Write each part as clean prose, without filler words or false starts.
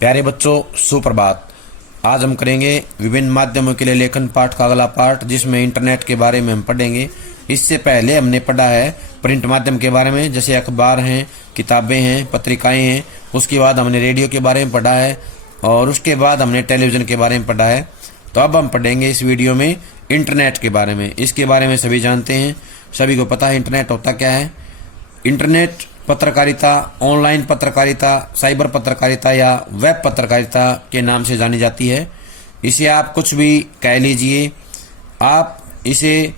प्यारे बच्चों, सुप्रभात। आज हम करेंगे विभिन्न माध्यमों के लिए लेखन पाठ का अगला पाठ, जिसमें इंटरनेट के बारे में हम पढ़ेंगे। इससे पहले हमने पढ़ा है प्रिंट माध्यम के बारे में, जैसे अखबार हैं, किताबें हैं, पत्रिकाएं हैं। उसके बाद हमने रेडियो के बारे में पढ़ा है और उसके बाद हमने टेलीविज़न के बारे में पढ़ा है। तो अब हम पढ़ेंगे इस वीडियो में इंटरनेट के बारे में। इसके बारे में सभी जानते हैं, सभी को पता है इंटरनेट होता क्या है। इंटरनेट पत्रकारिता, ऑनलाइन पत्रकारिता, साइबर पत्रकारिता या वेब पत्रकारिता के नाम से जानी जाती है। इसे आप कुछ भी कह लीजिए, आप इसे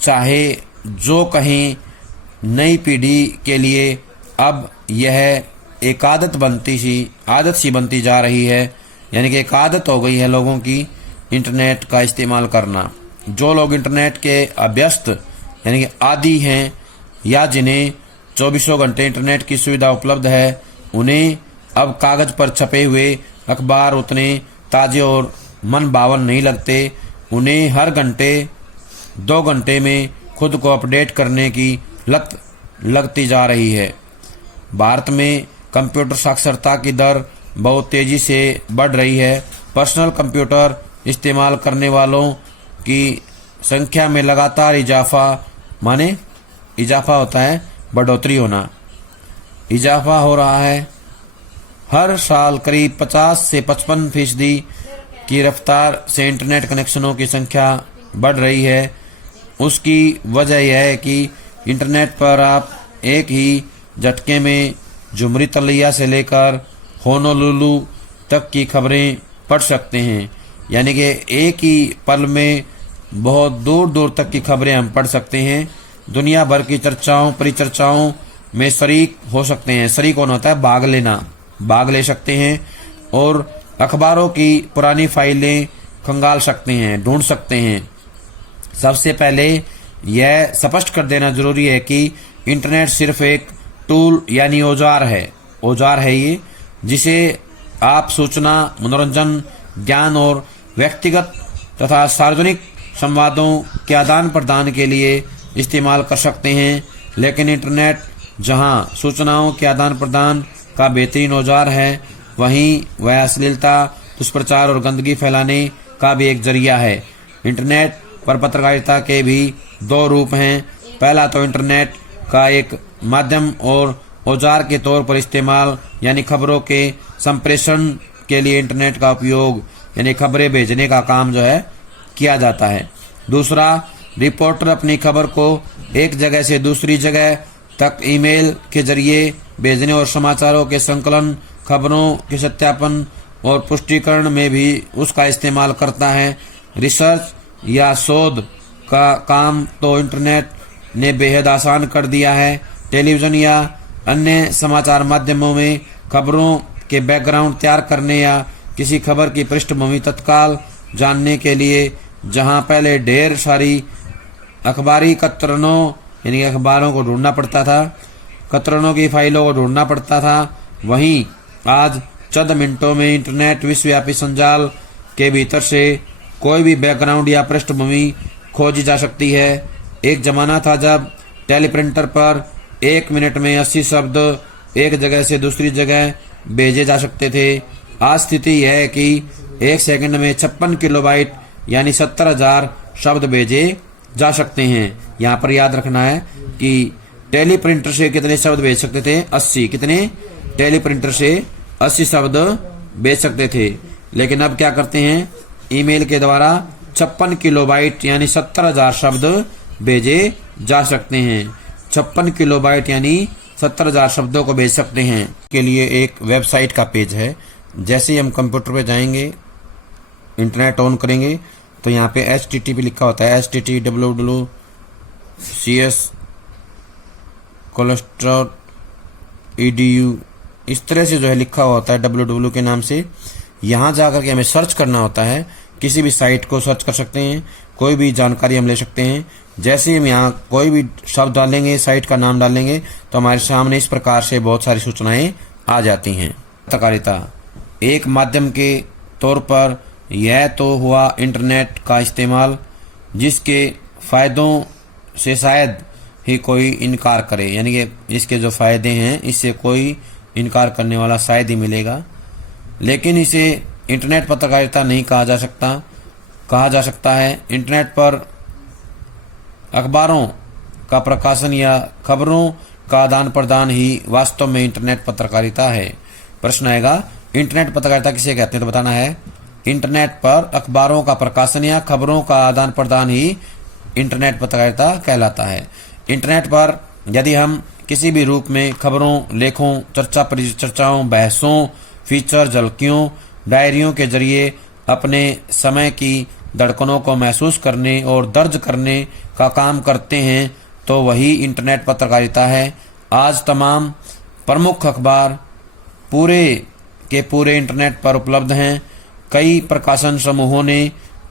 चाहे जो कहीं, नई पीढ़ी के लिए अब यह एक आदत सी बनती जा रही है। यानी कि एक आदत हो गई है लोगों की इंटरनेट का इस्तेमाल करना। जो लोग इंटरनेट के अभ्यस्त यानी कि आदी हैं या जिन्हें 24 घंटे इंटरनेट की सुविधा उपलब्ध है, उन्हें अब कागज पर छपे हुए अखबार उतने ताजे और मन भावन नहीं लगते। उन्हें हर घंटे 2 घंटे में खुद को अपडेट करने की लत लगती जा रही है। भारत में कंप्यूटर साक्षरता की दर बहुत तेजी से बढ़ रही है। पर्सनल कंप्यूटर इस्तेमाल करने वालों की संख्या में लगातार इजाफा होता है, बढ़ोतरी होना, इजाफा हो रहा है। हर साल करीब 50 से 55% की रफ्तार से इंटरनेट कनेक्शनों की संख्या बढ़ रही है। उसकी वजह यह है कि इंटरनेट पर आप एक ही झटके में जुमरी तलैया से लेकर होनोलुलु तक की खबरें पढ़ सकते हैं। यानी कि एक ही पल में बहुत दूर दूर तक की खबरें हम पढ़ सकते हैं। दुनिया भर की चर्चाओं परिचर्चाओं में शरीक हो सकते हैं। शरीक कौन होता है? भाग ले सकते हैं और अखबारों की पुरानी फाइलें खंगाल सकते हैं, ढूंढ सकते हैं। सबसे पहले यह स्पष्ट कर देना जरूरी है कि इंटरनेट सिर्फ एक टूल यानी औजार है ये, जिसे आप सूचना, मनोरंजन, ज्ञान और व्यक्तिगत तथा सार्वजनिक संवादों के आदान प्रदान के लिए इस्तेमाल कर सकते हैं। लेकिन इंटरनेट जहां सूचनाओं के आदान प्रदान का बेहतरीन औजार है, वहीं वह अश्लीलता, दुष्प्रचार और गंदगी फैलाने का भी एक जरिया है। इंटरनेट पर पत्रकारिता के भी 2 रूप हैं। पहला तो इंटरनेट का एक माध्यम और औजार के तौर पर इस्तेमाल, यानी खबरों के संप्रेषण के लिए इंटरनेट का उपयोग, यानी खबरें भेजने का काम जो है किया जाता है। दूसरा, रिपोर्टर अपनी खबर को एक जगह से दूसरी जगह तक ईमेल के जरिए भेजने और समाचारों के संकलन, खबरों के सत्यापन और पुष्टिकरण में भी उसका इस्तेमाल करता है। रिसर्च या शोध का काम तो इंटरनेट ने बेहद आसान कर दिया है। टेलीविज़न या अन्य समाचार माध्यमों में खबरों के बैकग्राउंड तैयार करने या किसी खबर की पृष्ठभूमि तत्काल जानने के लिए, जहां पहले ढेर सारी अखबारी कतरनों यानी अखबारों को ढूंढना पड़ता था, कतरनों की फाइलों को ढूंढना पड़ता था, वहीं आज चंद मिनटों में इंटरनेट विश्वव्यापी संजाल के भीतर से कोई भी बैकग्राउंड या पृष्ठभूमि खोजी जा सकती है। एक जमाना था जब टेलीप्रिंटर पर 1 मिनट में 80 शब्द एक जगह से दूसरी जगह भेजे जा सकते थे। आज स्थिति यह है कि 1 सेकंड में 56 किलोबाइट यानी 70,000 शब्द भेजे जा सकते हैं। यहाँ पर याद रखना है कि टेलीप्रिंटर से कितने शब्द भेज सकते थे? 80। कितने? टेलीप्रिंटर से 80 शब्द भेज सकते थे। लेकिन अब क्या करते हैं? ईमेल के द्वारा 56 किलोबाइट यानी 70,000 शब्द भेजे जा सकते हैं। 56 किलोबाइट यानी 70,000 शब्दों को भेज सकते हैं। के लिए एक वेबसाइट का पेज है। जैसे ही हम कंप्यूटर पे जाएंगे, इंटरनेट ऑन करेंगे, तो यहाँ पे HTTP लिखा होता है। https://edu इस तरह से जो है लिखा हुआ होता है, www के नाम से। यहाँ जाकर के हमें सर्च करना होता है। किसी भी साइट को सर्च कर सकते हैं, कोई भी जानकारी हम ले सकते हैं। जैसे हम यहाँ कोई भी शब्द डालेंगे, साइट का नाम डालेंगे, तो हमारे सामने इस प्रकार से बहुत सारी सूचनाएं आ जाती हैं। पत्रकारिता एक माध्यम के तौर पर यह तो हुआ इंटरनेट का इस्तेमाल, जिसके फायदों से शायद ही कोई इनकार करे। यानी कि इसके जो फायदे हैं, इससे कोई इनकार करने वाला शायद ही मिलेगा। लेकिन इसे इंटरनेट पत्रकारिता नहीं कहा जा सकता है। इंटरनेट पर अखबारों का प्रकाशन या खबरों का आदान प्रदान ही वास्तव में इंटरनेट पत्रकारिता है। प्रश्न आएगा, इंटरनेट पत्रकारिता किसे कहते हैं? तो बताना है, इंटरनेट पर अखबारों का प्रकाशन या खबरों का आदान प्रदान ही इंटरनेट पत्रकारिता कहलाता है। इंटरनेट पर यदि हम किसी भी रूप में खबरों, लेखों, चर्चाओं, बहसों, फीचर, झलकियों, डायरियों के जरिए अपने समय की धड़कनों को महसूस करने और दर्ज करने का काम करते हैं तो वही इंटरनेट पत्रकारिता है। आज तमाम प्रमुख अखबार पूरे के पूरे इंटरनेट पर उपलब्ध हैं। कई प्रकाशन समूहों ने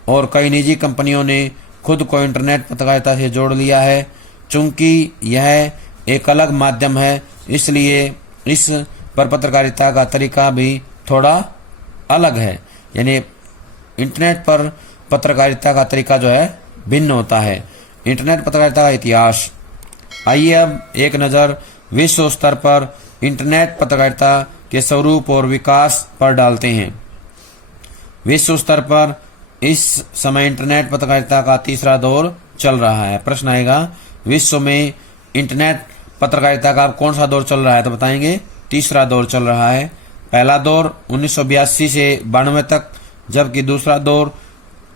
और कई निजी कंपनियों ने खुद को इंटरनेट पत्रकारिता से जोड़ लिया है। चूंकि यह एक अलग माध्यम है, इसलिए इस पर पत्रकारिता का तरीका भी थोड़ा अलग है। यानी इंटरनेट पर पत्रकारिता का तरीका जो है भिन्न होता है। इंटरनेट पत्रकारिता का इतिहास। आइए अब एक नज़र विश्व स्तर पर इंटरनेट पत्रकारिता के स्वरूप और विकास पर डालते हैं। विश्व स्तर पर इस समय इंटरनेट पत्रकारिता का तीसरा दौर चल रहा है। प्रश्न आएगा, विश्व में इंटरनेट पत्रकारिता का कौन सा दौर चल रहा है? तो बताएंगे, तीसरा दौर चल रहा है। पहला दौर 1982 से 92 तक, जबकि दूसरा दौर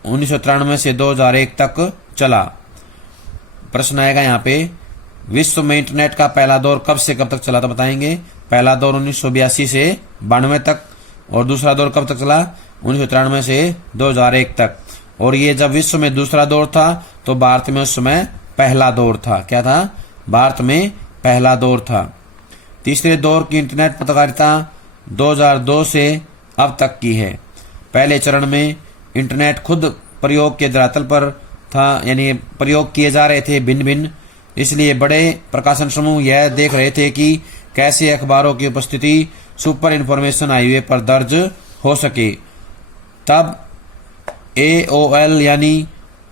1993 से 2001 तक चला। प्रश्न आएगा यहाँ पे, विश्व में इंटरनेट का पहला दौर कब से कब तक चला? तो बताएंगे, पहला दौर 1982 से 92 तक और दूसरा दौर कब तक चला? 1993 से 2001 तक। और ये जब विश्व में दूसरा दौर था तो भारत में उस समय पहला दौर था। क्या था? भारत में पहला दौर था। तीसरे दौर की इंटरनेट पत्रकारिता 2002 से अब तक की है। पहले चरण में इंटरनेट खुद प्रयोग के धरातल पर था, यानी प्रयोग किए जा रहे थे भिन्न भिन्न, इसलिए बड़े प्रकाशन समूह यह देख रहे थे कि कैसे अखबारों की उपस्थिति सुपर इन्फॉर्मेशन हाईवे पर दर्ज हो सके। तब AOL यानी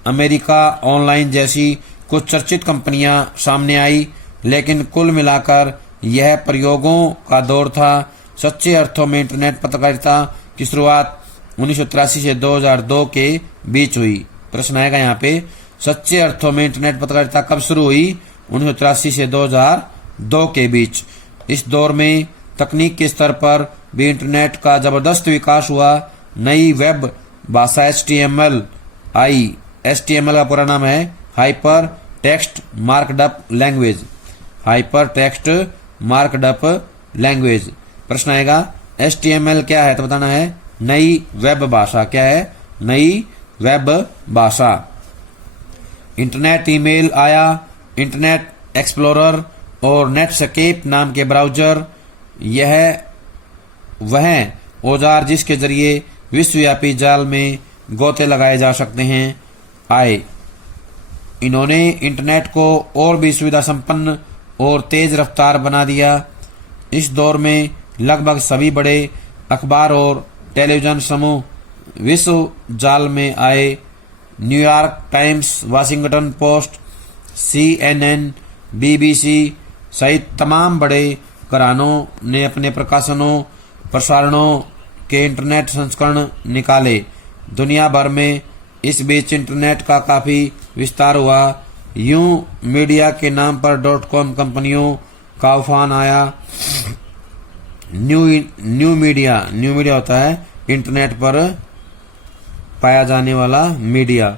अमेरिका ऑनलाइन जैसी कुछ चर्चित कंपनियां सामने आई, लेकिन कुल मिलाकर यह प्रयोगों का दौर था। सच्चे अर्थों में इंटरनेट पत्रकारिता की शुरुआत 1983 से 2002 के बीच हुई। प्रश्न आएगा यहाँ पे, सच्चे अर्थों में इंटरनेट पत्रकारिता कब शुरू हुई? 1983 से 2002 के बीच। इस दौर में तकनीक के स्तर पर भी इंटरनेट का जबरदस्त विकास हुआ। नई वेब भाषा HTML आई। HTML का पूरा नाम है hyper text markup language. Hyper text markup language. प्रश्न आएगा, HTML क्या है? तो बताना है, नई वेब भाषा। क्या है? नई वेब भाषा। इंटरनेट ईमेल आया। इंटरनेट एक्सप्लोरर और नेटस्केप नाम के ब्राउजर, यह वह औजार जिसके जरिए विश्वव्यापी जाल में गोते लगाए जा सकते हैं, आए। इन्होंने इंटरनेट को और भी सुविधा संपन्न और तेज रफ्तार बना दिया। इस दौर में लगभग सभी बड़े अखबार और टेलीविजन समूह विश्व जाल में आए। New York times, Washington post, CNN, BBC सहित तमाम बड़े घरानों ने अपने प्रकाशनों, प्रसारणों के इंटरनेट संस्करण निकाले। दुनिया भर में इस बीच इंटरनेट का काफी विस्तार हुआ। यूं मीडिया के नाम पर .com कंपनियों का उफान आया। न्यू मीडिया होता है इंटरनेट पर पाया जाने वाला मीडिया।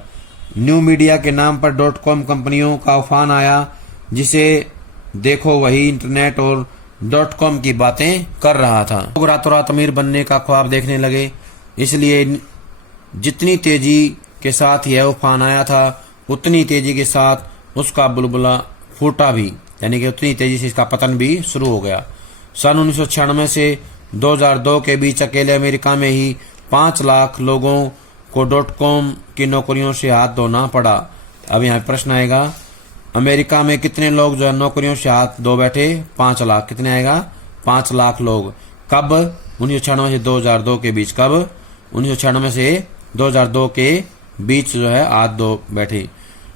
न्यू मीडिया के नाम पर .com कंपनियों का उफान आया, जिसे देखो वही इंटरनेट और .com की बातें कर रहा था। लोग रातों रात अमीर बनने का ख्वाब देखने लगे, इसलिए जितनी तेजी के साथ यह उफान आया था उतनी तेजी के साथ उसका बुलबुला फूटा भी, यानी कि उतनी तेजी से इसका पतन भी शुरू हो गया। सन 1996 से 2002 के बीच अकेले अमेरिका में ही 5 लाख लोगों को .com की नौकरियों से हाथ धोना पड़ा। अब यहाँ प्रश्न आएगा, अमेरिका में कितने लोग जो है नौकरियों से हाथ धो बैठे? 5 लाख। कितने आएगा? 5 लाख लोग। कब? 1996 से 2002 के बीच। कब? 1996 से 2002 के बीच जो है हाथ धो बैठे।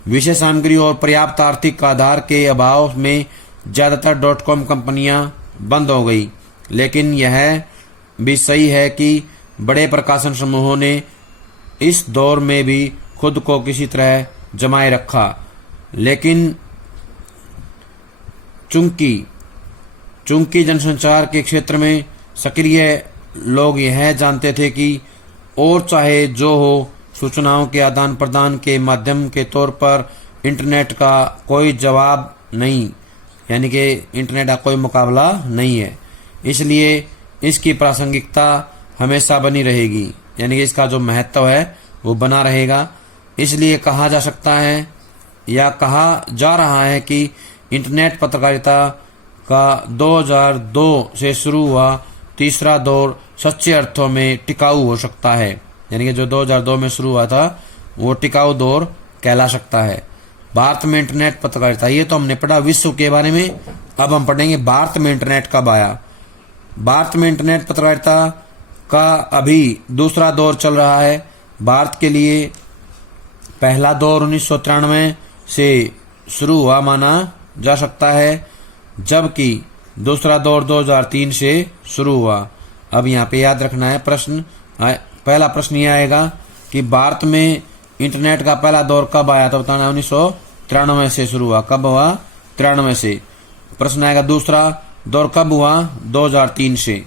विषय सामग्री और पर्याप्त आर्थिक आधार के अभाव में ज्यादातर .com कंपनियां बंद हो गई, लेकिन यह भी सही है कि बड़े प्रकाशन समूहों ने इस दौर में भी खुद को किसी तरह जमाए रखा, लेकिन चूंकि जनसंचार के क्षेत्र में सक्रिय लोग यह जानते थे कि और चाहे जो हो, सूचनाओं के आदान प्रदान के माध्यम के तौर पर इंटरनेट का कोई जवाब नहीं, यानी कि इंटरनेट का कोई मुकाबला नहीं है। इसलिए इसकी प्रासंगिकता हमेशा बनी रहेगी, यानी कि इसका जो महत्व है वो बना रहेगा। इसलिए कहा जा सकता है या कहा जा रहा है कि इंटरनेट पत्रकारिता का 2002 से शुरू हुआ तीसरा दौर सच्चे अर्थों में टिकाऊ हो सकता है, यानी कि जो 2002 में शुरू हुआ था वो टिकाऊ दौर कहला सकता है। भारत में इंटरनेट पत्रकारिता, ये तो हमने पढ़ा विश्व के बारे में, अब हम पढ़ेंगे भारत में इंटरनेट कब आया। भारत में इंटरनेट पत्रकारिता का अभी दूसरा दौर चल रहा है। भारत के लिए पहला दौर 1993 से शुरू हुआ माना जा सकता है, जबकि दूसरा दौर 2003 से शुरू हुआ। अब यहाँ पे याद रखना है प्रश्न, पहला प्रश्न ये आएगा कि भारत में इंटरनेट का पहला दौर कब आया, तो बताना 1993 से शुरू हुआ। कब हुआ? 93 से। प्रश्न आएगा दूसरा दौर कब हुआ? 2003 से।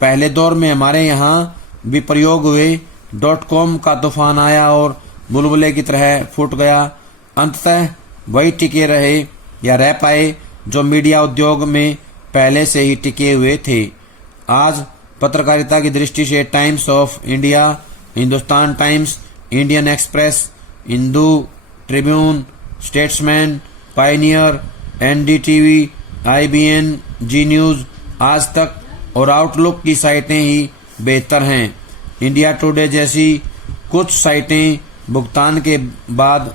पहले दौर में हमारे यहाँ भी प्रयोग हुए, .com का तूफान आया और बुलबुले की तरह फूट गया। अंततः वही टिके रहे या रह पाए जो मीडिया उद्योग में पहले से ही टिके हुए थे। आज पत्रकारिता की दृष्टि से Times of India, Hindustan Times, Indian Express, Hindu Tribune, Statesman, Pioneer, NDTV, IBN, Zee News, Aaj Tak और आउटलुक की साइटें ही बेहतर हैं। इंडिया टुडे जैसी कुछ साइटें भुगतान के बाद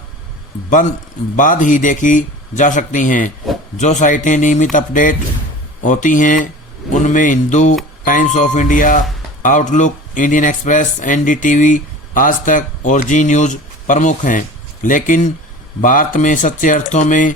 ही देखी जा सकती हैं। जो साइटें नियमित अपडेट होती हैं उनमें Hindu, times of India, outlook, Indian express, NDTV, आज तक और जी न्यूज प्रमुख हैं। लेकिन भारत में सच्चे अर्थों में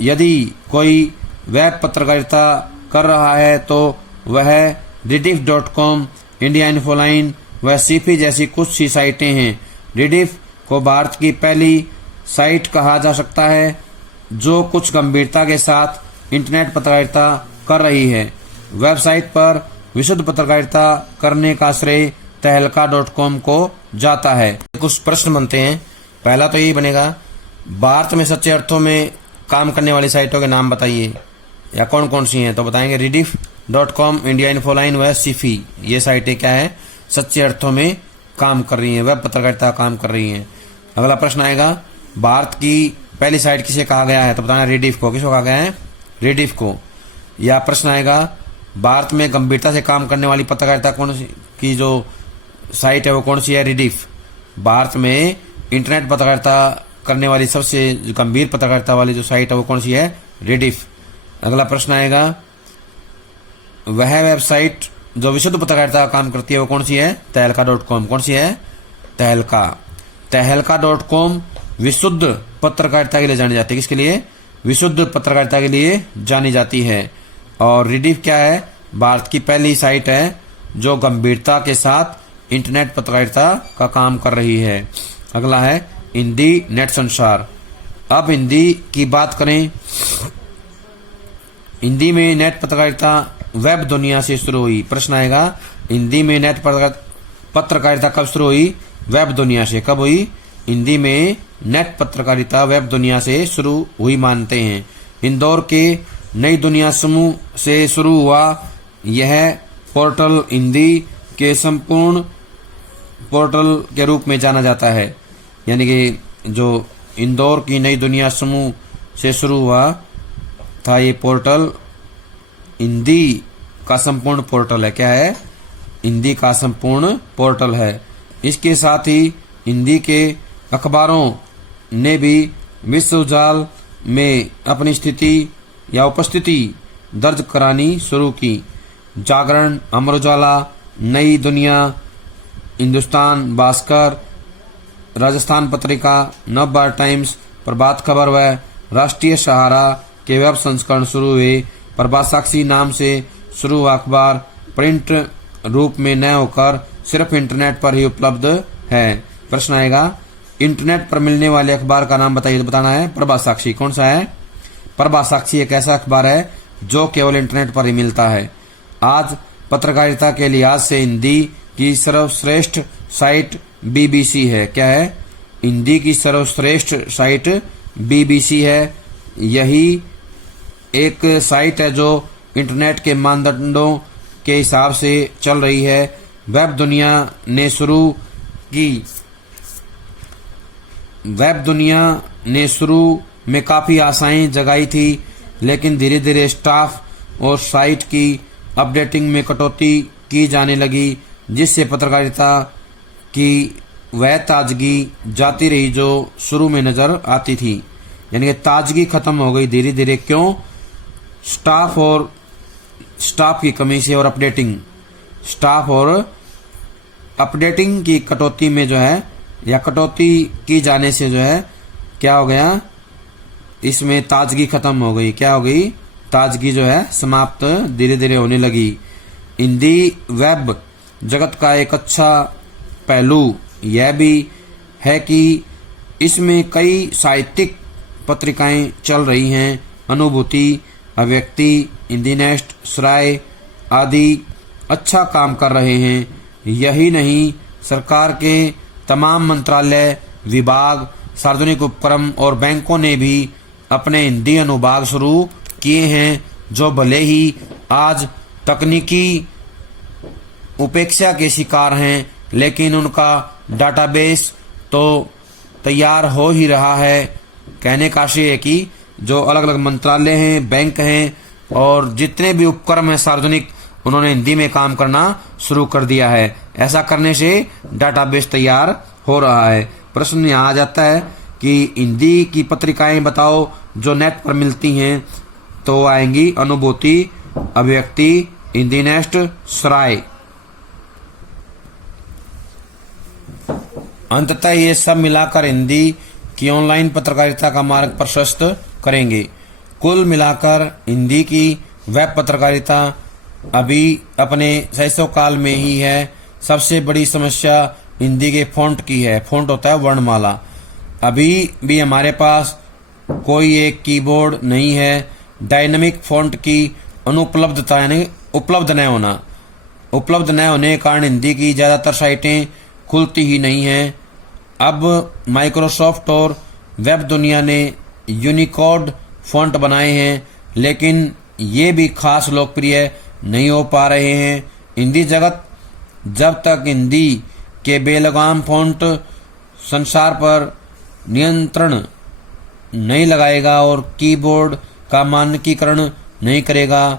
यदि कोई वेब पत्रकारिता कर रहा है तो वह rediff.com, इंडिया इन्फोलाइन व सीफी जैसी कुछ सी साइटें हैं। रिडिफ को भारत की पहली साइट कहा जा सकता है जो कुछ गंभीरता के साथ इंटरनेट पत्रकारिता कर रही है। वेबसाइट पर विशुद्ध पत्रकारिता करने का श्रेय तहलका.com को जाता है। कुछ प्रश्न बनते हैं। पहला तो यही बनेगा, भारत में सच्चे अर्थों में काम करने वाली साइटों के नाम बताइए, या कौन कौन सी हैं। तो बताएंगे rediff.com, इंडिया इन्फोलाइन व सीफी, ये साइटें क्या है? सच्चे अर्थों में काम कर रही हैं, वेब पत्रकारिता काम कर रही हैं। अगला प्रश्न आएगा, भारत की पहली साइट किसे कहा गया है? तो बताना रिडिफ को। किसको कहा गया है? रिडिफ को। या प्रश्न आएगा, भारत में गंभीरता से काम करने वाली पत्रकारिता कौन सी की जो साइट है वो कौन सी है? रिडिफ। भारत में इंटरनेट पत्रकारिता करने वाली सबसे गंभीर पत्रकारिता वाली जो साइट है वो कौन सी है? रिडिफ। अगला प्रश्न आएगा, वह वेबसाइट जो विशुद्ध पत्रकारिता का काम करती है वो कौन सी है? तहलका.com। कौन सी है? तहलका। तहलका.com विशुद्ध पत्रकारिता के लिए जानी जाती है। किसके लिए? विशुद्ध पत्रकारिता के लिए जानी जाती है। और रिडिफ क्या है? भारत की पहली साइट है जो गंभीरता के साथ इंटरनेट पत्रकारिता का काम कर रही है। अगला है हिंदी नेट संसार। अब हिंदी की बात करें, हिंदी में नेट पत्रकारिता वेब दुनिया से शुरू हुई। प्रश्न आएगा, हिंदी में नेट पत्रकारिता कब शुरू हुई? वेब दुनिया से। कब हुई? हिंदी में नेट पत्रकारिता वेब दुनिया से शुरू हुई मानते हैं। इंदौर के नई दुनिया समूह से शुरू हुआ यह पोर्टल हिंदी के संपूर्ण पोर्टल के रूप में जाना जाता है। यानी कि जो इंदौर की नई दुनिया समूह से शुरू हुआ था ये पोर्टल हिंदी का संपूर्ण पोर्टल है। क्या है? हिंदी का संपूर्ण पोर्टल है। इसके साथ ही हिंदी के अखबारों ने भी विश्व जाल में अपनी स्थिति या उपस्थिति दर्ज करानी शुरू की। जागरण, अमर उजाला, नई दुनिया, हिंदुस्तान, भास्कर, राजस्थान पत्रिका, नवभारत टाइम्स, प्रभात खबर व राष्ट्रीय सहारा के वेब संस्करण शुरू हुए। प्रभात साक्षी नाम से शुरू हुआ अखबार प्रिंट रूप में न होकर सिर्फ इंटरनेट पर ही उपलब्ध है। प्रश्न आएगा, इंटरनेट पर मिलने वाले अखबार का नाम बताइए। तो बताना है प्रभात साक्षी। कौन सा है? प्रभात साक्षी एक ऐसा अखबार है जो केवल इंटरनेट पर ही मिलता है। आज पत्रकारिता के लिहाज से हिंदी की सर्वश्रेष्ठ साइट बीबीसी है। क्या है? हिंदी की सर्वश्रेष्ठ साइट बीबीसी है। यही एक साइट है जो इंटरनेट के मानदंडों के हिसाब से चल रही है। वेब दुनिया ने शुरू में काफ़ी आशाएं जगाई थी, लेकिन धीरे धीरे स्टाफ और साइट की अपडेटिंग में कटौती की जाने लगी, जिससे पत्रकारिता की वह ताजगी जाती रही जो शुरू में नजर आती थी। यानी कि ताजगी खत्म हो गई धीरे धीरे। क्यों? स्टाफ की कमी से और अपडेटिंग की कटौती में जो है, या कटौती की जाने से जो है क्या हो गया, इसमें ताजगी खत्म हो गई। क्या हो गई? ताजगी जो है समाप्त धीरे धीरे होने लगी। हिंदी वेब जगत का एक अच्छा पहलू यह भी है कि इसमें कई साहित्यिक पत्रिकाएं चल रही हैं। अनुभूति, अभिव्यक्ति, हिंदी नेस्ट, सराय आदि अच्छा काम कर रहे हैं। यही नहीं, सरकार के तमाम मंत्रालय, विभाग, सार्वजनिक उपक्रम और बैंकों ने भी अपने हिंदी अनुभाग शुरू किए हैं, जो भले ही आज तकनीकी उपेक्षा के शिकार हैं, लेकिन उनका डाटाबेस तो तैयार हो ही रहा है। कहने का आशय है कि जो अलग अलग मंत्रालय हैं, बैंक हैं और जितने भी उपक्रम हैं सार्वजनिक, उन्होंने हिंदी में काम करना शुरू कर दिया है। ऐसा करने से डाटाबेस तैयार हो रहा है। प्रश्न यहाँ आ जाता है कि हिंदी की पत्रिकाएं बताओ जो नेट पर मिलती हैं। तो आएंगी अनुभूति, अभिव्यक्ति, हिंदी नेस्ट, सराय। अंततः ये सब मिलाकर हिंदी की ऑनलाइन पत्रकारिता का मार्ग प्रशस्त करेंगे। कुल मिलाकर हिंदी की वेब पत्रकारिता अभी अपने शैशव काल में ही है। सबसे बड़ी समस्या हिंदी के फ़ॉन्ट की है। फ़ॉन्ट होता है वर्णमाला। अभी भी हमारे पास कोई एक कीबोर्ड नहीं है। डायनामिक फ़ॉन्ट की अनुपलब्धता यानी उपलब्ध न होने के कारण हिंदी की ज़्यादातर साइटें खुलती ही नहीं हैं। अब माइक्रोसॉफ्ट और वेब दुनिया ने यूनिकोड फ़ॉन्ट बनाए हैं, लेकिन ये भी खास लोकप्रिय नहीं हो पा रहे हैं। हिंदी जगत जब तक हिंदी के बेलगाम फ़ॉन्ट संसार पर नियंत्रण नहीं लगाएगा और कीबोर्ड का मानकीकरण नहीं करेगा,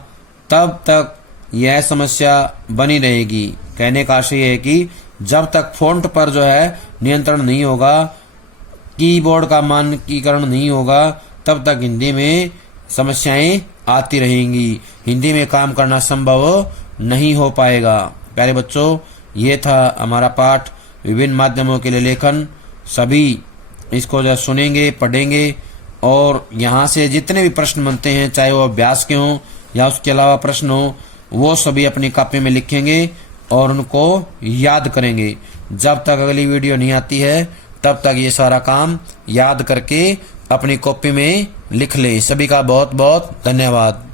तब तक यह समस्या बनी रहेगी। कहने का आशय है कि जब तक फ़ॉन्ट पर जो है नियंत्रण नहीं होगा, कीबोर्ड का मानकीकरण नहीं होगा, तब तक हिंदी में समस्याएं आती रहेंगी। हिंदी में काम करना संभव नहीं हो पाएगा। प्यारे बच्चों, ये था हमारा पाठ विभिन्न माध्यमों के लिए लेखन। सभी इसको जो सुनेंगे, पढ़ेंगे और यहाँ से जितने भी प्रश्न बनते हैं, चाहे वो अभ्यास के हों या उसके अलावा प्रश्न हो, वो सभी अपनी कॉपी में लिखेंगे और उनको याद करेंगे। जब तक अगली वीडियो नहीं आती है, तब तक ये सारा काम याद करके अपनी कॉपी में लिख लें। सभी का बहुत बहुत धन्यवाद।